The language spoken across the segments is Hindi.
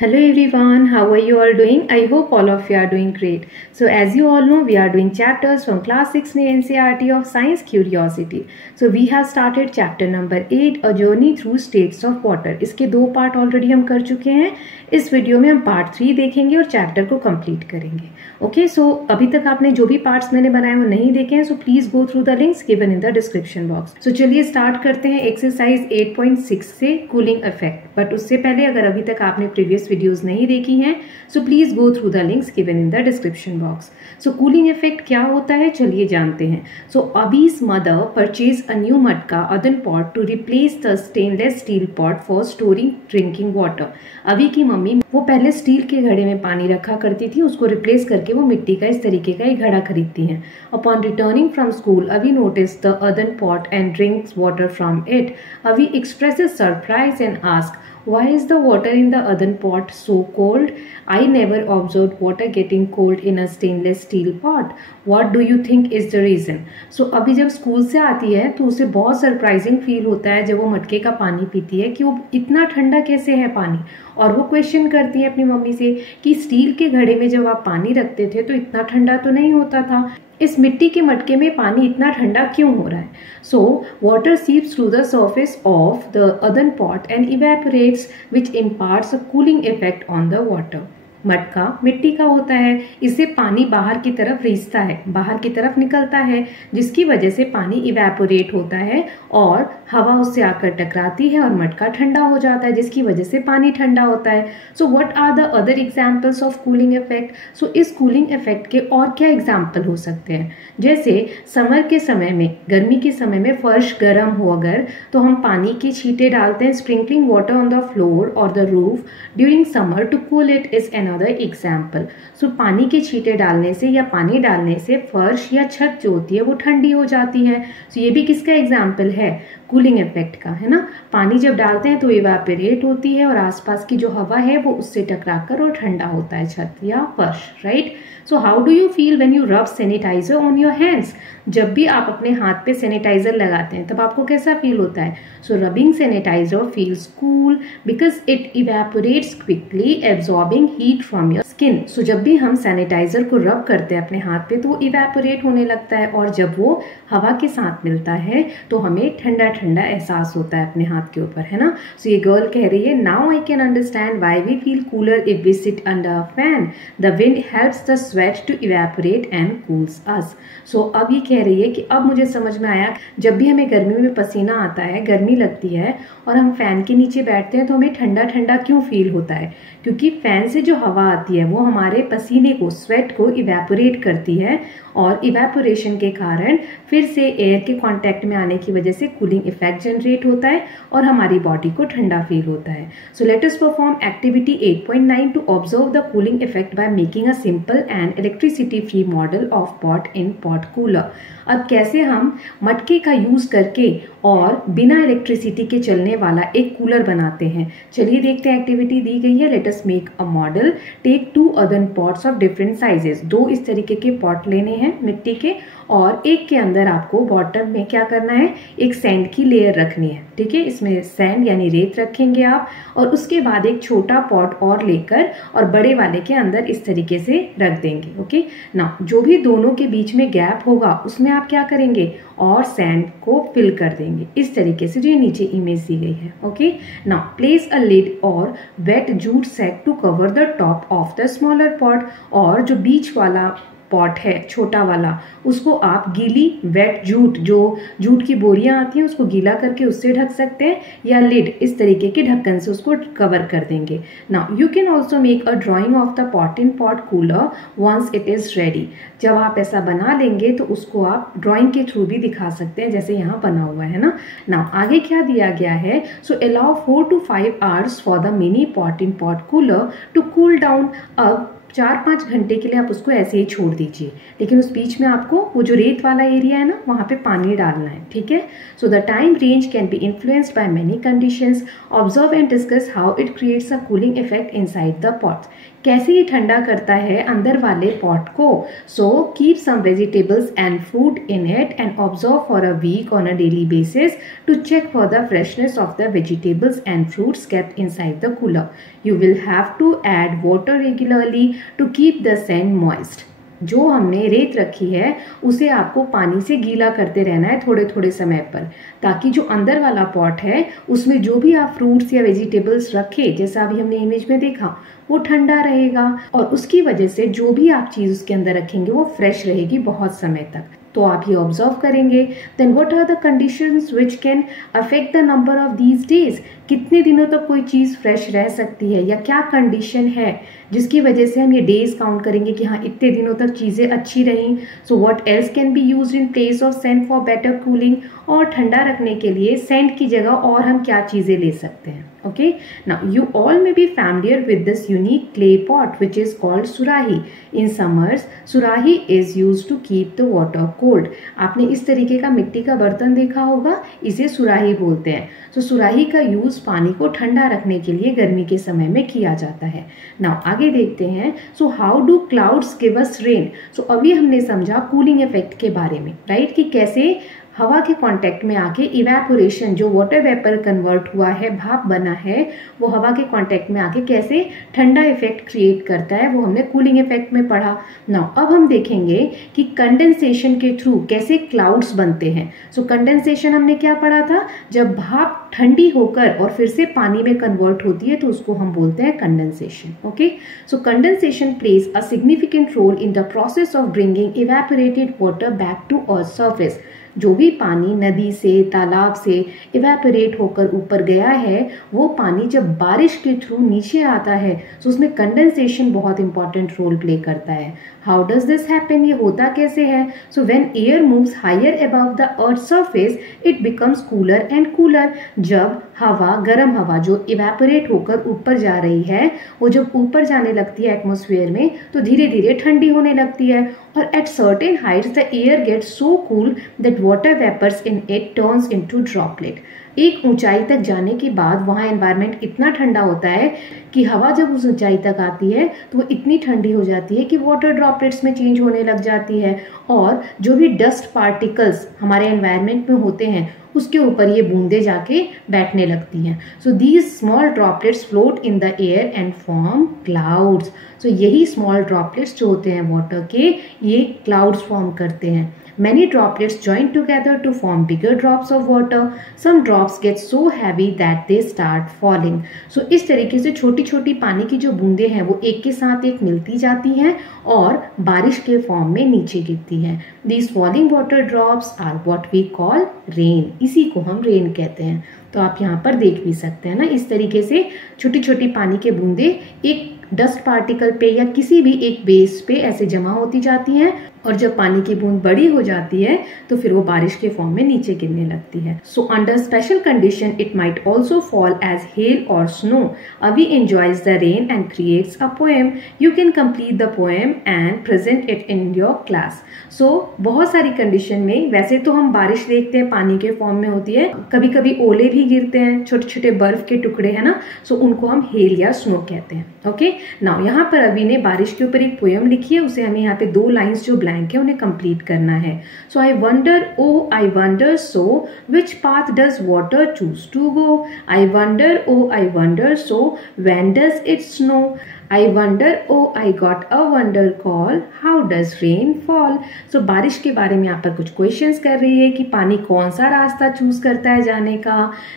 Hello everyone, how are you all doing? I hope all of you are doing great. So as you all know, we are doing chapters from class 6 in NCERT of Science Curiosity. So we have started chapter number 8, A Journey Through States of Water. इसके 2 पार्ट ऑलरेडी हम कर चुके हैं. इस वीडियो में हम पार्ट 3 देखेंगे और चैप्टर को कंप्लीट करेंगे. ओके, सो अभी तक आपने जो भी पार्ट्स मैंने बनाए वो नहीं देखे हैं, so please go through the links given in the description box. So चलिए स्टार्ट करते हैं एक्सरसाइज 8.6 से कूलिंग इफेक्ट. बट उससे पहले अगर अभी तक आपने प्रीवियस वीडियोस नहीं देखी हैं so please go through the links given in the description box. So cooling effect क्या होता है चलिए जानते हैं. So Abhi's mother purchase a new matka earthen pot to replace the stainless steel pot for storing drinking water. अभी की मम्मी वो पहले स्टील के घड़े में पानी रखा करती थी, उसको रिप्लेस करके वो मिट्टी का इस तरीके का एक घड़ा खरीदती हैं. Upon returning from school Abhi notice the earthen pot and drinks water from it. Abhi expresses surprise and ask why is the water in the earthen pot so cold? I never observed water getting cold in a stainless steel pot. What do you think is the reason? So अभी जब स्कूल से आती है तो उसे बहुत सरप्राइजिंग फील होता है जब वो मटके का पानी पीती है कि वो इतना ठंडा कैसे है पानी. और वो क्वेश्चन करती है अपनी मम्मी से कि स्टील के घड़े में जब आप पानी रखते थे तो इतना ठंडा तो नहीं होता था, इस मिट्टी के मटके में पानी इतना ठंडा क्यों हो रहा है. So water seeps through the surface of the अदर्न pot and evaporates which imparts a cooling effect on the water. मटका मिट्टी का होता है, इससे पानी बाहर की तरफ रिसता है, बाहर की तरफ निकलता है, जिसकी वजह से पानी इवेपोरेट होता है और हवा उससे आकर टकराती है और मटका ठंडा हो जाता है, जिसकी वजह से पानी ठंडा होता है. So what are the other examples of cooling effect. So इस कूलिंग इफेक्ट के और क्या एग्जाम्पल हो सकते हैं. जैसे समर के समय में, गर्मी के समय में फर्श गर्म हो अगर तो हम पानी की छींटे डालते हैं, sprinkling water on the floor और the roof during summer to cool it is another example. So पानी के छींटे डालने से या पानी डालने से फर्श या छत जो होती है वो ठंडी हो जाती है. सो ये भी किसका एग्जाम्पल है, कूलिंग इफेक्ट का, है ना. पानी जब डालते हैं तो इवेपोरेट होती है और आसपास की जो हवा है वो उससे टकराकर और ठंडा होता है छत या फर्श, right. So how do you feel when you rub sanitiser on your hands. जब भी आप अपने हाथ पे सैनिटाइजर लगाते हैं तब आपको कैसा फील होता है. So rubbing sanitizer feels cool because it evaporates quickly absorbing heat from your skin. So जब भी हम सैनिटाइजर को रब करते हैं अपने हाथ पे तो वो इवेपोरेट होने लगता है और जब वो हवा के साथ मिलता है तो हमें ठंडा ठंडा एहसास होता है अपने हाथ के ऊपर, है ना. सो ये गर्ल कह रही है now I can understand why we feel cooler if we sit under a fan. The wind helps the sweat to evaporate and cools us. So अब ये कह रही है कि अब मुझे समझ में आया जब भी हमें गर्मी में पसीना आता है, गर्मी लगती है और हम फैन के नीचे बैठते हैं तो हमें ठंडा ठंडा क्यों फील होता है. क्योंकि फैन से जो हवा आती है वो हमारे पसीने को, स्वेट को इवेपोरेट करती है और इवेपोरेशन के कारण फिर से एयर के कांटेक्ट में आने की वजह से कूलिंग इफेक्ट जनरेट होता है और हमारी बॉडी को ठंडा फील होता है. So let us perform activity 8.9 to observe the cooling effect by making a simple and electricity free model of pot in pot cooler. अब कैसे हम मटके का यूज करके और बिना इलेक्ट्रिसिटी के चलने वाला एक कूलर बनाते हैं. चलिए देखते हैं, एक्टिविटी दी गई है. Let us make a model. Take 2 अदर्न पॉट्स ऑफ डिफरेंट साइजेस. 2 इस तरीके के पॉट लेने हैं मिट्टी के और एक के अंदर आपको बॉटम में क्या करना है, एक सैंड की लेयर रखनी है. ठीक है, इसमें सैंड यानी रेत रखेंगे आप और उसके बाद एक छोटा पॉट और लेकर और बड़े वाले के अंदर इस तरीके से रख देंगे. ओके ना, जो भी दोनों के बीच में गैप होगा उसमें आप क्या करेंगे और सैंड को फिल कर देंगे इस तरीके से जो ये नीचे इमेज दी गई है. Okay now place a lid और wet jute sack to cover the top of the smaller pot. और जो बीच वाला पॉट है छोटा वाला उसको आप गीली वेट जूट, जो जूट की बोरियां आती हैं उसको गीला करके उससे ढक सकते हैं या लिड इस तरीके के ढक्कन से उसको कवर कर देंगे. Now you can also make a drawing of the pot in pot cooler once it is ready. जब आप ऐसा बना लेंगे तो उसको आप ड्रॉइंग के थ्रू भी दिखा सकते हैं जैसे यहाँ बना हुआ है ना. नाउ आगे क्या दिया गया है. So allow 4 to 5 hours for the mini pot in pot cooler to cool down. अब 4-5 घंटे के लिए आप उसको ऐसे ही छोड़ दीजिए, लेकिन उस बीच में आपको वो जो रेत वाला एरिया है ना, वहाँ पे पानी डालना है, ठीक है। So the time range can be influenced by many conditions. Observe and discuss how it creates a cooling effect inside the pot. कैसे ये ठंडा करता है अंदर वाले पॉट को। So keep some vegetables and fruit in it and observe for a week on a daily basis to check for the freshness of the vegetables and fruits kept inside the cooler. You will have to add water regularly to keep the sand moist. जो हमने रेत रखी है उसे आपको पानी से गीला करते रहना है थोड़े थोड़े समय पर, ताकि जो अंदर वाला पॉट है उसमें जो भी आप फ्रूट्स या वेजिटेबल्स रखे, जैसा अभी हमने इमेज में देखा, वो ठंडा रहेगा और उसकी वजह से जो भी आप चीज उसके अंदर रखेंगे वो फ्रेश रहेगी बहुत समय तक। तो आप ये ऑब्जर्व करेंगे। Then what are the conditions which can affect the number of these days. कितने दिनों तक कोई चीज़ फ्रेश रह सकती है या क्या कंडीशन है जिसकी वजह से हम ये डेज काउंट करेंगे कि हाँ इतने दिनों तक चीज़ें अच्छी रहीं। So what else can be used in place of sent for better cooling. और ठंडा रखने के लिए सेंट की जगह और हम क्या चीज़ें ले सकते हैं। Okay, now you all may be familiar with this unique clay pot which is called surahi. In summers, surahi is used to keep the water cold. आपने इस तरीके का मिट्टी का बर्तन देखा होगा, इसे सुराही बोलते हैं। तो सुराही का यूज पानी को ठंडा रखने के लिए गर्मी के समय में किया जाता है। Now आगे देखते हैं। So how do clouds give us rain? So अभी हमने समझा कूलिंग इफेक्ट के बारे में, राइट, कि कैसे हवा के कांटेक्ट में आके इवेपोरेशन, जो वाटर वेपर कन्वर्ट हुआ है, भाप बना है, वो हवा के कांटेक्ट में आके कैसे ठंडा इफेक्ट क्रिएट करता है, वो हमने कूलिंग इफेक्ट में पढ़ा। नाउ अब हम देखेंगे कि कंडेंसेशन के थ्रू कैसे क्लाउड्स बनते हैं। सो कंडेंसेशन हमने क्या पढ़ा था, जब भाप ठंडी होकर और फिर से पानी में कन्वर्ट होती है तो उसको हम बोलते हैं condensation. Okay, so condensation plays a significant role in the process of bringing evaporated water back to earth surface. जो भी पानी नदी से, तालाब से इवेपोरेट होकर ऊपर गया है, वो पानी जब बारिश के थ्रू नीचे आता है तो उसमें कंडेंसेशन बहुत इंपॉर्टेंट रोल प्ले करता है। हाउ डज दिस हैपन, ये होता कैसे है। So when air moves higher above the earth surface it becomes cooler and cooler. जब हवा, गर्म हवा जो इवेपोरेट होकर ऊपर जा रही है, वो जब ऊपर जाने लगती है एटमॉस्फेयर में तो धीरे धीरे ठंडी होने लगती है। और at certain heights the air gets so cool that water vapours in it turns into droplet. एक ऊंचाई तक जाने के बाद वहाँ एनवायरनमेंट इतना ठंडा होता है कि हवा जब उस ऊंचाई तक आती है तो वो इतनी ठंडी हो जाती है कि वाटर ड्रॉपलेट्स में चेंज होने लग जाती है, और जो भी डस्ट पार्टिकल्स हमारे एनवायरनमेंट में होते हैं उसके ऊपर ये बूंदे जाके बैठने लगती हैं। So these small droplets float in the air and form clouds. So यही स्मॉल ड्रॉपलेट्स जो होते हैं वाटर के, ये क्लाउड्स फॉर्म करते हैं। Many droplets join together to form bigger drops of water. Some drops get so heavy that they start falling. So इस तरीके से छोटी छोटी पानी की जो बूंदे हैं वो एक के साथ एक मिलती जाती हैं और बारिश के फॉर्म में नीचे गिरती हैं। These falling water drops are what we call rain. इसी को हम रेन कहते हैं। तो आप यहाँ पर देख भी सकते हैं ना, इस तरीके से छोटी छोटी पानी के बूंदे एक डस्ट पार्टिकल पे या किसी भी एक बेस पे ऐसे जमा होती जाती हैं, और जब पानी की बूंद बड़ी हो जाती है तो फिर वो बारिश के फॉर्म में नीचे गिरने लगती है। So under special condition it might also fall as hail और snow. Avi enjoys the rain and creates a poem. You can complete the poem and present it in your class. So बहुत सारी कंडीशन में, वैसे तो हम बारिश देखते हैं पानी के फॉर्म में होती है, कभी कभी ओले भी गिरते हैं, छोटे छोटे बर्फ के टुकड़े है ना, सो उनको हम हेल या स्नो कहते हैं। ओके, नाउ यहाँ पर अभी ने बारिश के ऊपर एक पोएम लिखी है, उसे हमें यहाँ पे 2 लाइन्स जो ब्लैंक है उन्हें कंप्लीट करना है। So I wonder, O I wonder so, which path does water choose to go. I wonder, O I wonder so, when does it snow. I wonder, oh I got a wonder call, how does rain fall? So बारिश के बारे में यहाँ पर कुछ क्वेश्चंस कर रही है कि पानी कौन सा रास्ता चूज करता है जाने का,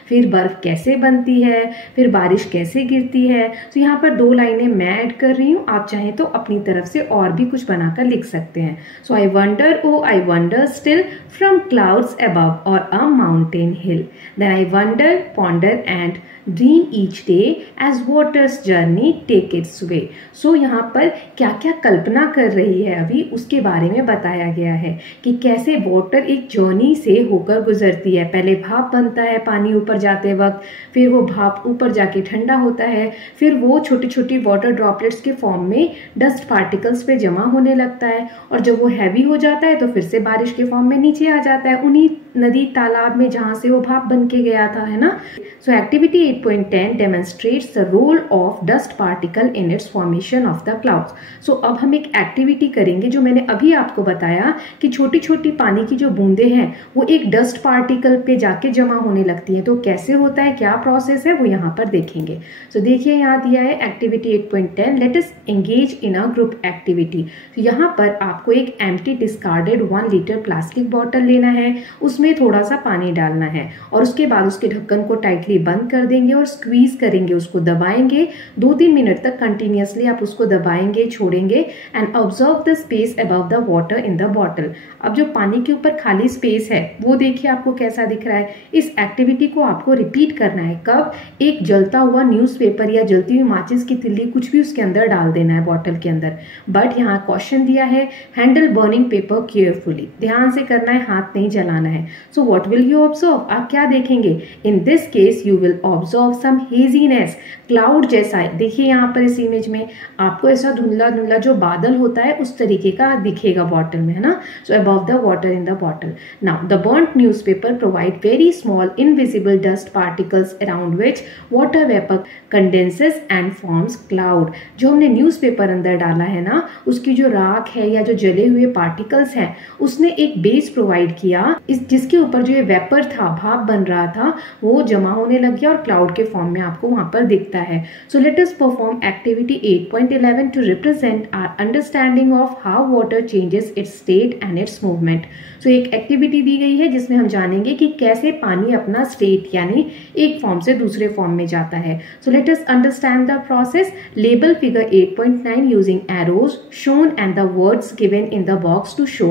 फिर बर्फ कैसे बनती है, फिर बारिश कैसे गिरती है। तो यहाँ पर 2 लाइनें मैं ऐड कर रही हूँ, आप चाहें तो अपनी तरफ से और भी कुछ बनाकर लिख सकते हैं। So I wonder, O I wonder still from clouds above और a mountain hill. Then I wonder, ponder and dream each day as water's journey take its its way. So यहाँ पर क्या क्या कल्पना कर रही है अभी उसके बारे में बताया गया है कि कैसे वाटर एक जर्नी से होकर गुजरती है। पहले भाप बनता है पानी ऊपर जाते वक्त, फिर वो भाप ऊपर जाके ठंडा होता है, फिर वो छोटी छोटी वाटर ड्रॉपलेट्स के फॉर्म में डस्ट पार्टिकल्स पे जमा होने लगता है, और जब वो हैवी हो जाता है तो फिर से बारिश के फॉर्म में नीचे आ जाता है उन्हीं नदी तालाब में जहां से वो भाप बन के गया था, है ना। So activity 8.10 demonstrates the role of dust particle in its formation of the clouds. So अब हम एक एक्टिविटी करेंगे जो मैंने अभी आपको बताया कि छोटी छोटी पानी की जो बूंदे हैं वो एक डस्ट पार्टिकल पे जाके जमा होने लगती हैं। तो कैसे होता है, क्या प्रोसेस है, वो यहाँ पर देखेंगे। सो देखिए यहाँ दिया है activity 8.10 let us engage in a group activity. तो यहाँ पर आपको एक empty discarded 1 litre plastic bottle लेना है, उसमें थोड़ा सा पानी डालना है और उसके बाद उसके ढक्कन को टाइटली बंद कर देंगे और स्क्वीज करेंगे, उसको दबाएंगे 2-3 मिनट तक कंटिन्यूअसली आप उसको दबाएंगे, छोड़ेंगे and observe the space above the water in the bottle. अब जो पानी के ऊपर खाली स्पेस है वो देखिए आपको कैसा दिख रहा है। इस एक्टिविटी को आपको रिपीट करना है। कब? एक जलता हुआ न्यूज़पेपर या जलती हुई माचिस की तिल्ली कुछ भी उसके अंदर डाल देना है बॉटल के अंदर। बट यहाँ क्वेश्चन दिया है हैंडल बर्निंग पेपर केयरफुली, ध्यान से करना है, हाथ नहीं जलाना है। So what will you observe, आप क्या देखेंगे? In this case you will observe some haziness, cloud जैसा है। देखिए यहाँ पर इस इमेज में आपको ऐसा धुंधला धुंधला जो बादल होता है उस तरीके का दिखेगा बॉटल में, है ना। So above the water in the bottle. Now the burnt newspaper provide very small invisible dust particles around which water vapour condenses and forms cloud. जो हमने न्यूज़पेपर अंदर डाला है ना, उसकी जो राख है या जो जले हुए पार्टिकल्स हैं उसने एक बेस प्रोवाइड किया, जिसके ऊपर जो ये वेपर था, भाप बन रहा था, वो जमा होने लग गया और क्लाउड के फॉर्म में आपको वहां पर दिखता है। So let us perform activity 8.11 to represent our understanding of how water changes its state and its movement. So एक एक्टिविटी दी गई है जिसमें हम जानेंगे कि कैसे पानी अपना स्टेट यानी एक फॉर्म से दूसरे फॉर्म में जाता है। So let us understand the process. Label figure 8.9 using arrows shown and the words given in the box to show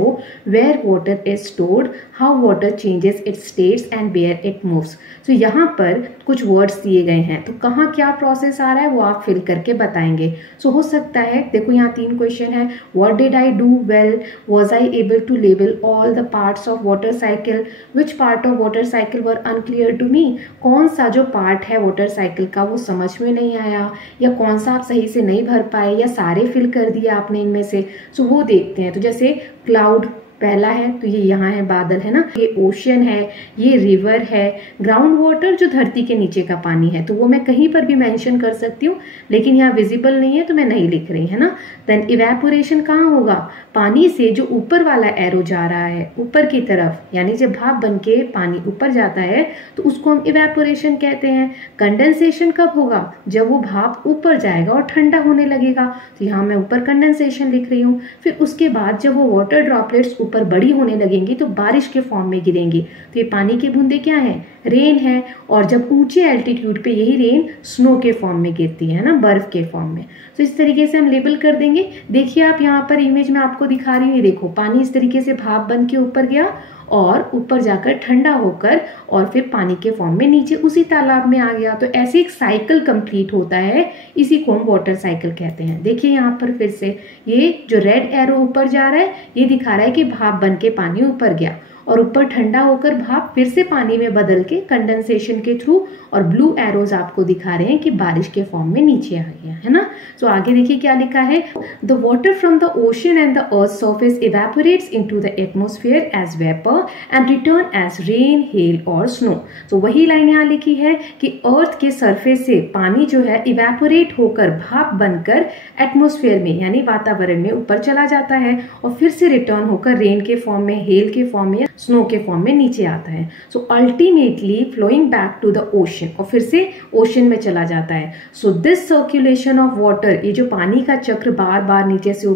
where water is stored, how water changes its states and where it moves. तो यहाँ पर कुछ वर्ड्स दिए गए हैं, तो कहाँ क्या प्रोसेस आ रहा है वो आप फिल करके बताएंगे। सो हो सकता है, देखो यहाँ 3 क्वेश्चन है। What did I do well, was I able to label all the parts of water cycle, which part of water cycle were unclear to me. कौन सा जो पार्ट है वाटर साइकिल का वो समझ में नहीं आया, या कौन सा आप सही से नहीं भर पाए, या सारे फिल कर दिया आपने इनमें से। सो वो देखते हैं। तो जैसे क्लाउड पहला है तो ये यहाँ है बादल, है ना, ये ओशन है, ये रिवर है, ग्राउंड वाटर जो धरती के नीचे का पानी है, तो वो मैं कहीं पर भी मेंशन कर सकती हूँ, लेकिन यहाँ विजिबल नहीं है तो मैं नहीं लिख रही, है ना। देन इवेपोरेशन कहाँ होगा? पानी से जो ऊपर वाला एरो जा रहा है ऊपर की तरफ, यानी जब भाप बन के पानी ऊपर जाता है तो उसको हम इवेपोरेशन कहते हैं। कंडेंसेशन कब होगा? जब वो भाप ऊपर जाएगा और ठंडा होने लगेगा, तो यहाँ मैं ऊपर कंडेंसेशन लिख रही हूँ। फिर उसके बाद जब वो वाटर ड्रॉपलेट्स ऊपर बड़ी होने लगेंगी तो बारिश के फॉर्म में गिरेंगी, तो ये पानी की बूंदे क्या है? रेन है। और जब ऊंचे एल्टीट्यूड पे यही रेन स्नो के फॉर्म में गिरती है ना, बर्फ के फॉर्म में। तो इस तरीके से हम लेबल कर देंगे। देखिए आप यहाँ पर इमेज में आपको दिखा रही हूँ, ये देखो पानी इस तरीके से भाप बन के ऊपर गया और ऊपर जाकर ठंडा होकर और फिर पानी के फॉर्म में नीचे उसी तालाब में आ गया। तो ऐसे एक साइकिल कंप्लीट होता है, इसी को हम वाटर साइकिल कहते हैं। देखिए यहाँ पर फिर से ये जो रेड एरो ऊपर जा रहा है ये दिखा रहा है कि भाप बन के पानी ऊपर गया और ऊपर ठंडा होकर भाप फिर से पानी में बदल के कंडेंसेशन के थ्रू, और ब्लू एरोज आपको दिखा रहे हैं कि बारिश के फॉर्म में नीचे आ गया, है ना। तो आगे देखिए क्या लिखा है। The water from the ocean and the earth surface evaporates into the atmosphere as vapour and return as rain, hail और स्नो। तो वही लाइन यहाँ लिखी है कि अर्थ के सरफेस से पानी जो है इवेपोरेट होकर भाप बनकर एटमॉस्फेयर में यानी वातावरण में ऊपर चला जाता है और फिर से रिटर्न होकर रेन के फॉर्म में, हेल के फॉर्म में, स्नो के फॉर्म में नीचे आता है। So ultimately flowing back to the ocean, और फिर से ओशन में चला जाता है। So this circulation of water, ये जो पानी का चक्र बार बार नीचे से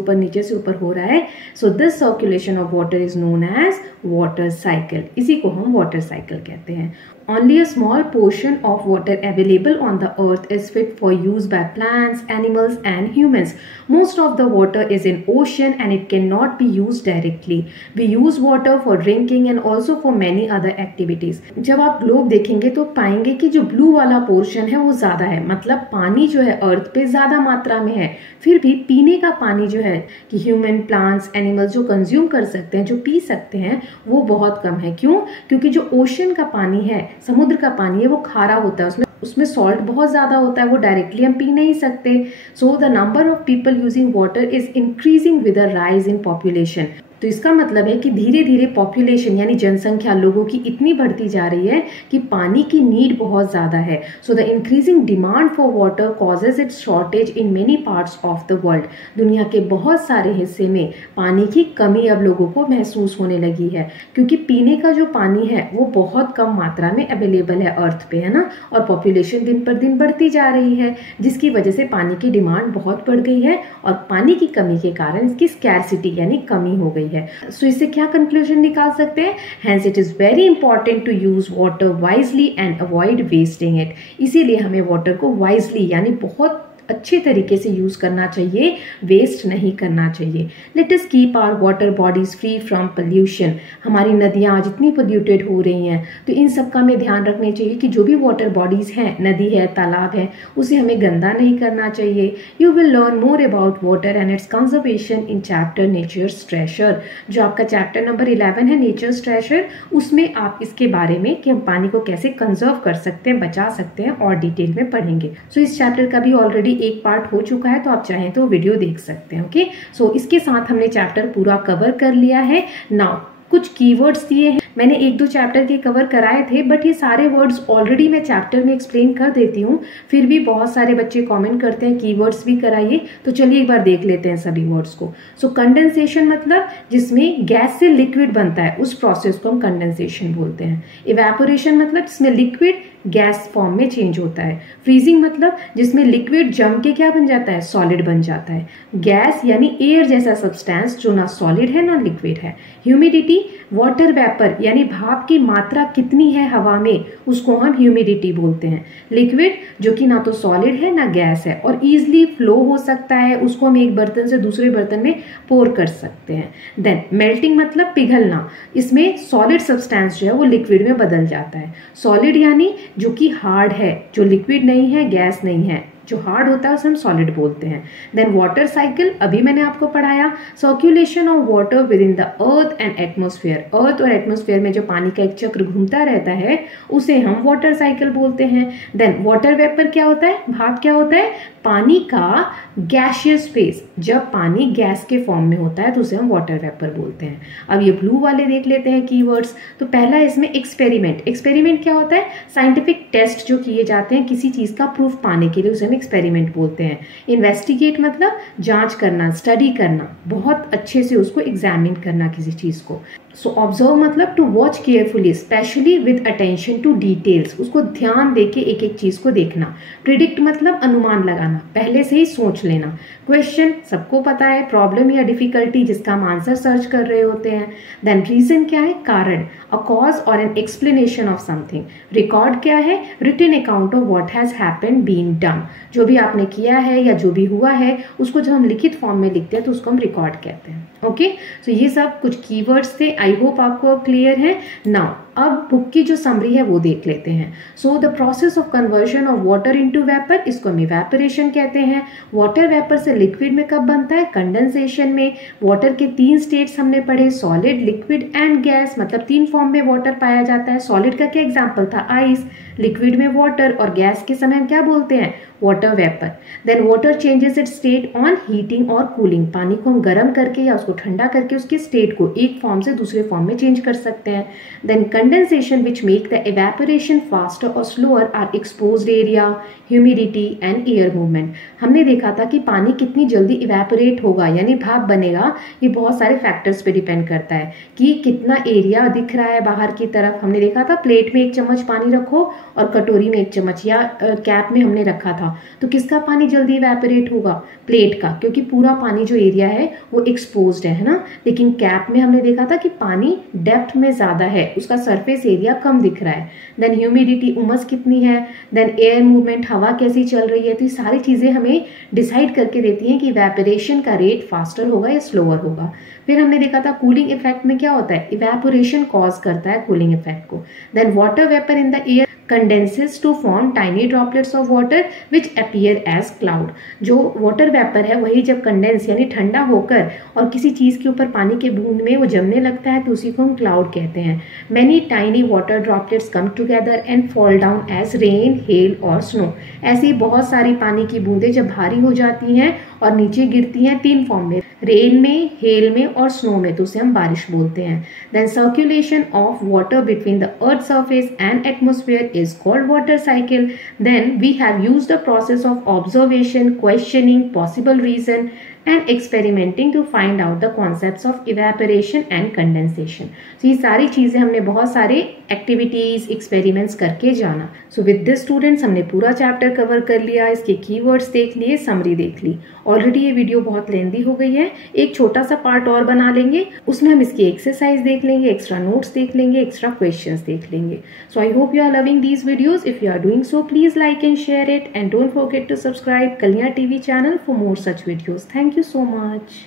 ऊपर हो रहा है, so this circulation of water is known as water cycle. इसी को हम वाटर साइकिल कहते हैं। Only a small portion of water available on the earth is fit for use by plants, animals and humans. Most of the water is in ocean and it cannot be used directly. We use water for drinking and also for many other activities. जब आप ग्लोब देखेंगे तो पाएंगे कि जो ब्लू वाला पोर्शन है वो ज़्यादा है, मतलब पानी जो है अर्थ पे ज़्यादा मात्रा में है। फिर भी पीने का पानी जो है कि ह्यूमन, प्लांट्स, एनिमल्स जो कंज्यूम कर सकते हैं, जो पी सकते हैं, वो बहुत कम है। क्यों? क्योंकि जो ओशन का पानी है, समुद्र का पानी है, वो खारा होता है, उसमें सॉल्ट बहुत ज़्यादा होता है, वो डायरेक्टली हम पी नहीं सकते। So the number of people using water is increasing with the rise in population. तो इसका मतलब है कि धीरे धीरे पॉपुलेशन यानी जनसंख्या लोगों की इतनी बढ़ती जा रही है कि पानी की नीड बहुत ज़्यादा है। So the increasing demand for water causes it's shortage in many parts of the world. दुनिया के बहुत सारे हिस्से में पानी की कमी अब लोगों को महसूस होने लगी है, क्योंकि पीने का जो पानी है वो बहुत कम मात्रा में अवेलेबल है अर्थ पे, है ना। और पॉपुलेशन दिन पर दिन बढ़ती जा रही है, जिसकी वजह से पानी की डिमांड बहुत बढ़ गई है और पानी की कमी के कारण इसकी स्कैरसिटी यानी कमी हो गई है। सो इससे क्या कंक्लूजन निकाल सकते हैं? Hence it is very important to use water wisely and avoid wasting it। इसीलिए हमें वाटर को वाइजली यानी बहुत अच्छे तरीके से यूज करना चाहिए, वेस्ट नहीं करना चाहिए। Let us keep our water bodies free from pollution. हमारी नदियाँ जितनी पोल्यूटेड हो रही हैं, तो इन सब का हमें ध्यान रखना चाहिए कि जो भी वाटर बॉडीज हैं, नदी है, तालाब है, उसे हमें गंदा नहीं करना चाहिए। You will learn more about water and its conservation in chapter nature's treasure. जो आपका चैप्टर नंबर 11 है नेचर्स ट्रेजर, उसमें आप इसके बारे में कि हम पानी को कैसे कंजर्व कर सकते हैं, बचा सकते हैं, और डिटेल में पढ़ेंगे। सो इस चैप्टर का भी ऑलरेडी एक पार्ट हो चुका है, तो आप चाहें तो वीडियो देख सकते हैं। ओके, सो इसके साथ हमने चैप्टर पूरा कवर कर लिया है। नाउ कुछ कीवर्ड्स दिए हैं, मैंने 1-2 चैप्टर के कवर कराए थे, बट ये सारे वर्ड्स ऑलरेडी मैं चैप्टर में एक्सप्लेन कर देती हूँ। फिर भी बहुत सारे बच्चे कमेंट करते हैं कीवर्ड्स भी कराइए, तो चलिए एक बार देख लेते हैं सभी वर्ड्स को। सो कंडेंसेशन मतलब जिसमें गैस से लिक्विड बनता है, उस प्रोसेस को हम कंडेंसेशन बोलते हैं। इवेपोरेशन मतलब जिसमें लिक्विड गैस फॉर्म में चेंज होता है। फ्रीजिंग मतलब जिसमें लिक्विड जम के क्या बन जाता है, सॉलिड बन जाता है। गैस यानी एयर जैसा सब्सटेंस जो ना सॉलिड है ना लिक्विड है। ह्यूमिडिटी वाटर वेपर यानी भाप की मात्रा कितनी है हवा में, उसको हम ह्यूमिडिटी बोलते हैं। लिक्विड जो कि ना तो सॉलिड है ना गैस है और इजिली फ्लो हो सकता है, उसको हम एक बर्तन से दूसरे बर्तन में पोर कर सकते हैं। देन मेल्टिंग मतलब पिघलना, इसमें सॉलिड सब्सटेंस जो है वो लिक्विड में बदल जाता है। सॉलिड यानी जो कि हार्ड है, जो लिक्विड नहीं है, गैस नहीं है, जो हार्ड होता है उसे हम सॉलिड बोलते हैं। देन वाटर साइकिल अभी मैंने आपको पढ़ाया, circulation of water within the earth and atmosphere. Earth और एटमोस्फेयर में जो पानी का एक चक्र घूमता रहता है उसे हम वाटर साइकिल बोलते हैं। देन वाटर वेपर क्या होता है, भाप क्या होता है, पानी का गैशियस फेज। जब पानी गैस के फॉर्म में होता है तो उसे हम वाटर वेपर बोलते हैं। अब ये ब्लू वाले देख लेते हैं कीवर्ड्स। तो पहला इसमें एक्सपेरिमेंट। एक्सपेरिमेंट क्या होता है, साइंटिफिक टेस्ट जो किए जाते हैं किसी चीज का प्रूफ पाने के लिए, उसे हम एक्सपेरिमेंट बोलते हैं। इन्वेस्टिगेट मतलब जांच करना, स्टडी करना, बहुत अच्छे से उसको एग्जामिन करना किसी चीज को। सो ऑब्जर्व मतलब to watch carefully specially with attention to details, उसको ध्यान देके एक एक चीज को देखना। प्रिडिक्ट मतलब अनुमान लगाना, पहले से ही सोच लेना। क्वेश्चन सबको पता है, प्रॉब्लम या डिफिकल्टी जिसका हम आंसर सर्च कर रहे होते हैं। देन रीजन क्या है, कारण, अ कॉज और an explanation of something. Record क्या है, written account of what has happened been done, जो भी आपने किया है या जो भी हुआ है उसको जब हम लिखित फॉर्म में लिखते हैं तो उसको हम रिकॉर्ड कहते हैं। ओके, सो ये सब कुछ कीवर्ड्स थे, आई होप आपको अब क्लियर है। नाउ अब बुक की जो समरी है वो देख लेते हैं। So the process of conversion of water into vapour, इसको हम इवेपोरेशन कहते हैं। वाटर वेपर से लिक्विड में कब बनता है, कंडेंसेशन में। वाटर के 3 स्टेट्स हमने पढ़े, सॉलिड, लिक्विड एंड गैस, मतलब 3 फॉर्म में वाटर पाया जाता है। सॉलिड का क्या एग्जाम्पल था, आइस। लिक्विड में वाटर और गैस के समय हम क्या बोलते हैं, water vapour. Then water changes its state on heating और कूलिंग, पानी को हम गर्म करके या उसको ठंडा करके उसके स्टेट को एक फॉर्म से दूसरे फॉर्म में चेंज कर सकते हैं। Then condensation which make the evaporation faster और slower are exposed area, humidity and air movement. हमने देखा था कि पानी कितनी जल्दी इवेपोरेट होगा यानी भाप बनेगा, ये बहुत सारे फैक्टर्स पे डिपेंड करता है कि कितना एरिया दिख रहा है बाहर की तरफ। हमने देखा था प्लेट में 1 चम्मच पानी रखो और कटोरी में 1 चम्मच, या कैप में हमने रखा था था, तो किसका पानी जल्दी इवेपोरेट होगा? प्लेट का, क्योंकि पूरा पानी जो एरिया है वो एक्सपोज्ड है ना। लेकिन कैप में हमने देखा था कि पानी डेप्थ में ज़्यादा है, उसका सरफेस एरिया कम दिख रहा है। देन ह्यूमिडिटी, उमस कितनी है, देन एयर मूवमेंट, हवा कैसी चल रही है, तो ये सारी चीज़ें हमें डिसाइड करके देती हैं कि इवेपोरेशन का रेट फास्टर होगा या स्लोअर होगा। फिर हमने देखा था कूलिंग इफेक्ट में क्या होता है, इवेपोरेशन कॉज करता है कूलिंग इफेक्ट को। Then water vapour in the air condenses to form tiny droplets of water which appear as cloud। जो वाटर वेपर है वही जब कंडेंस यानी ठंडा होकर और किसी चीज़ के ऊपर पानी के बूंद में वो जमने लगता है तो उसी को हम क्लाउड कहते हैं। Many tiny water droplets come together and fall down as rain, hail और snow। ऐसी बहुत सारी पानी की बूंदें जब भारी हो जाती हैं और नीचे गिरती हैं 3 फॉर्म में, रेन में, हेल में और स्नो में, तो उसे हम बारिश बोलते हैं। Then circulation of water between the earth surface and atmosphere is called water cycle। Then we have used the process of observation, questioning, possible reason and experimenting to find out the concepts of evaporation and condensation। So ये सारी चीजें हमने बहुत सारे एक्टिविटीज, एक्सपेरिमेंट्स करके जाना। सो विद दिस स्टूडेंट्स हमने पूरा चैप्टर कवर कर लिया, इसके कीवर्ड्स देख लिए, समरी देख ली। ऑलरेडी ये वीडियो बहुत लेंदी हो गई है, एक छोटा सा पार्ट और बना लेंगे, उसमें हम इसकी एक्सरसाइज देख लेंगे, एक्स्ट्रा नोट्स देख लेंगे, एक्स्ट्रा क्वेश्चंस देख लेंगे। So I hope you are loving these videos। If you are doing so, please like and share it and don't forget to subscribe Kalyan TV channel for more such videos. Thank you so much.